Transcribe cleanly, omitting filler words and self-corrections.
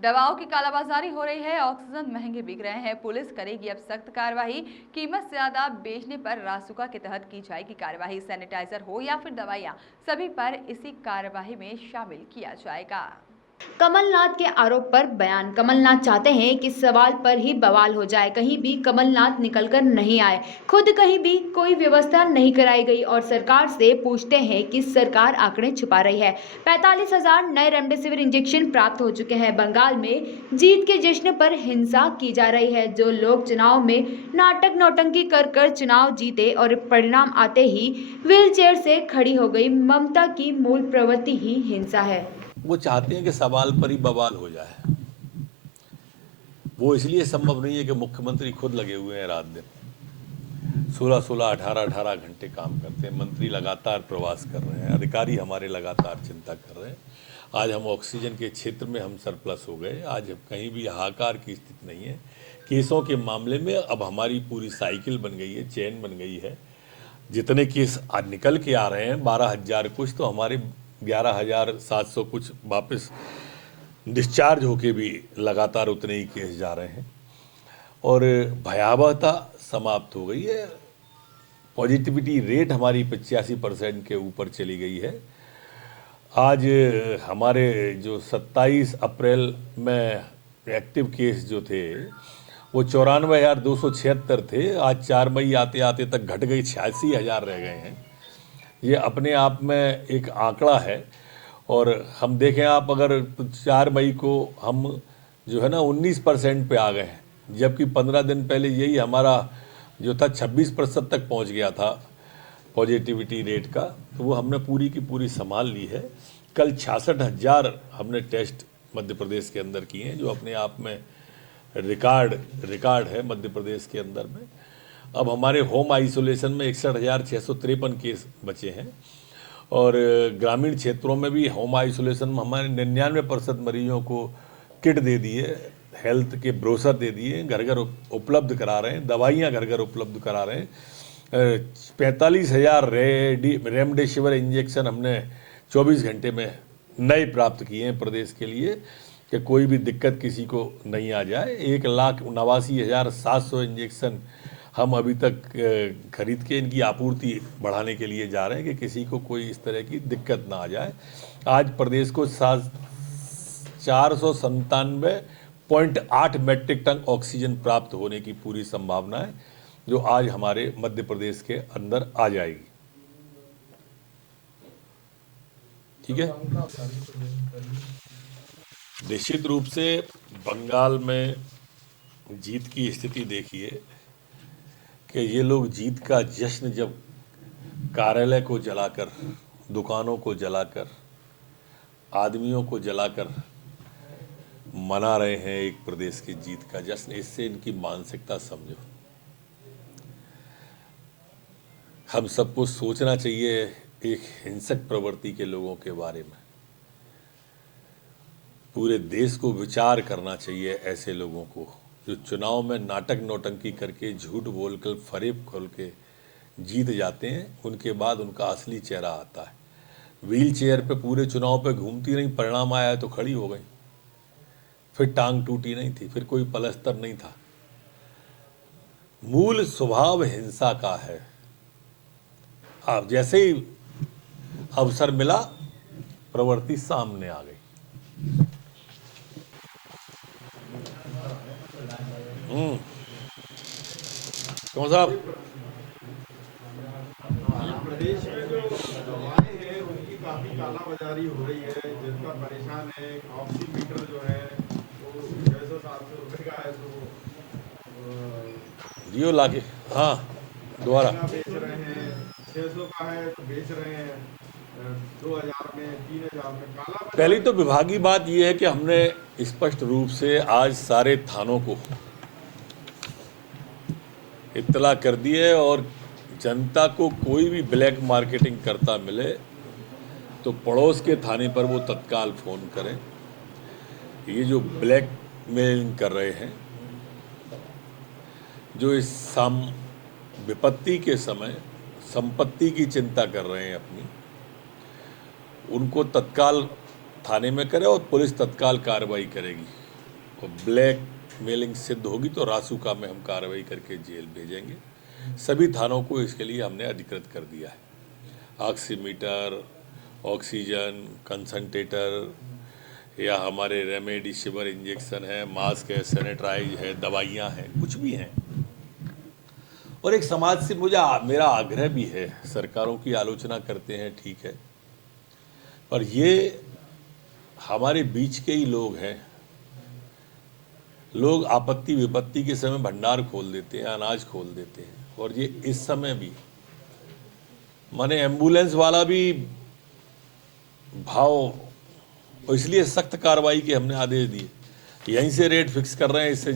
दवाओं की कालाबाजारी हो रही है, ऑक्सीजन महंगे बिक रहे हैं। पुलिस करेगी अब सख्त कार्रवाई। कीमत से ज्यादा बेचने पर रासुका के तहत की जाएगी कार्रवाई। सैनिटाइजर हो या फिर दवाइयां, सभी पर इसी कार्रवाई में शामिल किया जाएगा। कमलनाथ के आरोप पर बयान। कमलनाथ चाहते हैं कि सवाल पर ही बवाल हो जाए। कहीं भी कमलनाथ निकलकर नहीं आए, खुद कहीं भी कोई व्यवस्था नहीं कराई गई और सरकार से पूछते हैं कि सरकार आंकड़े छुपा रही है। 45,000 नए रेमडेसिविर इंजेक्शन प्राप्त हो चुके हैं। बंगाल में जीत के जश्न पर हिंसा की जा रही है। जो लोग चुनाव में नाटक नौटंकी कर चुनाव जीते और परिणाम आते ही व्हील चेयर से खड़ी हो गई। ममता की मूल प्रवृत्ति ही हिंसा है। वो चाहते हैं कि सवाल पर ही बवाल हो जाए। वो इसलिए संभव नहीं है कि मुख्यमंत्री खुद लगे हुए हैं रात दिन 16-16, 18-18 घंटे काम करते हैं। मंत्री लगातार प्रवास कर रहे हैं, अधिकारी हमारे लगातार चिंता कर रहे हैं। आज हम ऑक्सीजन के क्षेत्र में हम सरप्लस हो गए। आज कहीं भी हाहाकार की स्थिति नहीं है। केसों के मामले में अब हमारी पूरी साइकिल बन गई है, चेन बन गई है। जितने केस आज निकल के आ रहे हैं 12,000 कुछ, तो हमारे 11,700 कुछ वापस डिस्चार्ज होके भी लगातार उतने ही केस जा रहे हैं और भयावहता समाप्त हो गई है। पॉजिटिविटी रेट हमारी 85% के ऊपर चली गई है। आज हमारे जो 27 अप्रैल में एक्टिव केस जो थे वो 94,276 थे। आज 4 मई आते आते तक घट गई, 86,000 रह गए हैं। ये अपने आप में एक आंकड़ा है। और हम देखें आप अगर 4 मई को हम जो है ना 19% पे आ गए हैं, जबकि 15 दिन पहले यही हमारा जो था 26% तक पहुंच गया था पॉजिटिविटी रेट का। तो वो हमने पूरी की पूरी संभाल ली है। कल 66,000 हमने टेस्ट मध्य प्रदेश के अंदर किए हैं, जो अपने आप में रिकॉर्ड है मध्य प्रदेश के अंदर में। अब हमारे होम आइसोलेशन में 61,653 केस बचे हैं और ग्रामीण क्षेत्रों में भी होम आइसोलेशन में हमारे 99% मरीजों को किट दे दिए, हेल्थ के ब्रोशर दे दिए, घर घर उपलब्ध करा रहे हैं, दवाइयाँ घर घर उपलब्ध करा रहे हैं। 45,000 रेमडेसिविर इंजेक्शन हमने 24 घंटे में नए प्राप्त किए हैं प्रदेश के लिए कि कोई भी दिक्कत किसी को नहीं आ जाए। 1,89,700 इंजेक्शन हम अभी तक खरीद के इनकी आपूर्ति बढ़ाने के लिए जा रहे हैं कि किसी को कोई इस तरह की दिक्कत ना आ जाए। आज प्रदेश को 497.8 मैट्रिक टन ऑक्सीजन प्राप्त होने की पूरी संभावना है, जो आज हमारे मध्य प्रदेश के अंदर आ जाएगी। ठीक है। निश्चित रूप से बंगाल में जीत की स्थिति देखिए कि ये लोग जीत का जश्न जब कार्यालय को जलाकर, दुकानों को जलाकर, आदमियों को जलाकर मना रहे हैं एक प्रदेश की जीत का जश्न। इससे इनकी मानसिकता समझो। हम सबको सोचना चाहिए एक हिंसक प्रवृत्ति के लोगों के बारे में। पूरे देश को विचार करना चाहिए ऐसे लोगों को जो चुनाव में नाटक नौटंकी करके, झूठ बोलकर, फरेब खोल के जीत जाते हैं। उनके बाद उनका असली चेहरा आता है। व्हील चेयर पे पूरे चुनाव पे घूमती रही, परिणाम आया तो खड़ी हो गई, फिर टांग टूटी नहीं थी, फिर कोई पलस्तर नहीं था। मूल स्वभाव हिंसा का है। अब जैसे ही अवसर मिला, प्रवृत्ति सामने आ गई। कौन साहब? प्रदेश में जो दवाएं हैं उनकी काफी कालाबाजारी हो रही है, जिनका परेशान है। ऑक्सीमीटर जो है वो 600-700 रुपए का है, तो जियो लाके हाँ दोबारा बेच रहे हैं। 600 का है तो बेच रहे हैं 2,000 में, 3,000 में। काला पहली तो विभागीय बात यह है कि हमने स्पष्ट रूप से आज सारे थानों को इत्तला कर दी है और जनता को कोई भी ब्लैक मार्केटिंग करता मिले तो पड़ोस के थाने पर वो तत्काल फ़ोन करें। ये जो ब्लैक मेलिंग कर रहे हैं, जो इस विपत्ति के समय संपत्ति की चिंता कर रहे हैं अपनी, उनको तत्काल थाने में करें और पुलिस तत्काल कार्रवाई करेगी। और ब्लैक मेलिंग सिद्ध होगी तो रासुका में हम कार्रवाई करके जेल भेजेंगे। सभी थानों को इसके लिए हमने अधिकृत कर दिया है। ऑक्सीमीटर, ऑक्सीजन कंसंट्रेटर या हमारे रेमडेसिविर इंजेक्शन है, मास्क है, सैनिटाइज है, दवाइयाँ हैं, कुछ भी हैं। और एक समाज से मेरा आग्रह भी है, सरकारों की आलोचना करते हैं ठीक है, पर ये हमारे बीच के ही लोग हैं। लोग आपत्ति विपत्ति के समय भंडार खोल देते हैं, अनाज खोल देते हैं, और ये इस समय भी माने एम्बुलेंस वाला भी भाव, और इसलिए सख्त कार्रवाई के हमने आदेश दिए। यहीं से रेट फिक्स कर रहे हैं, इससे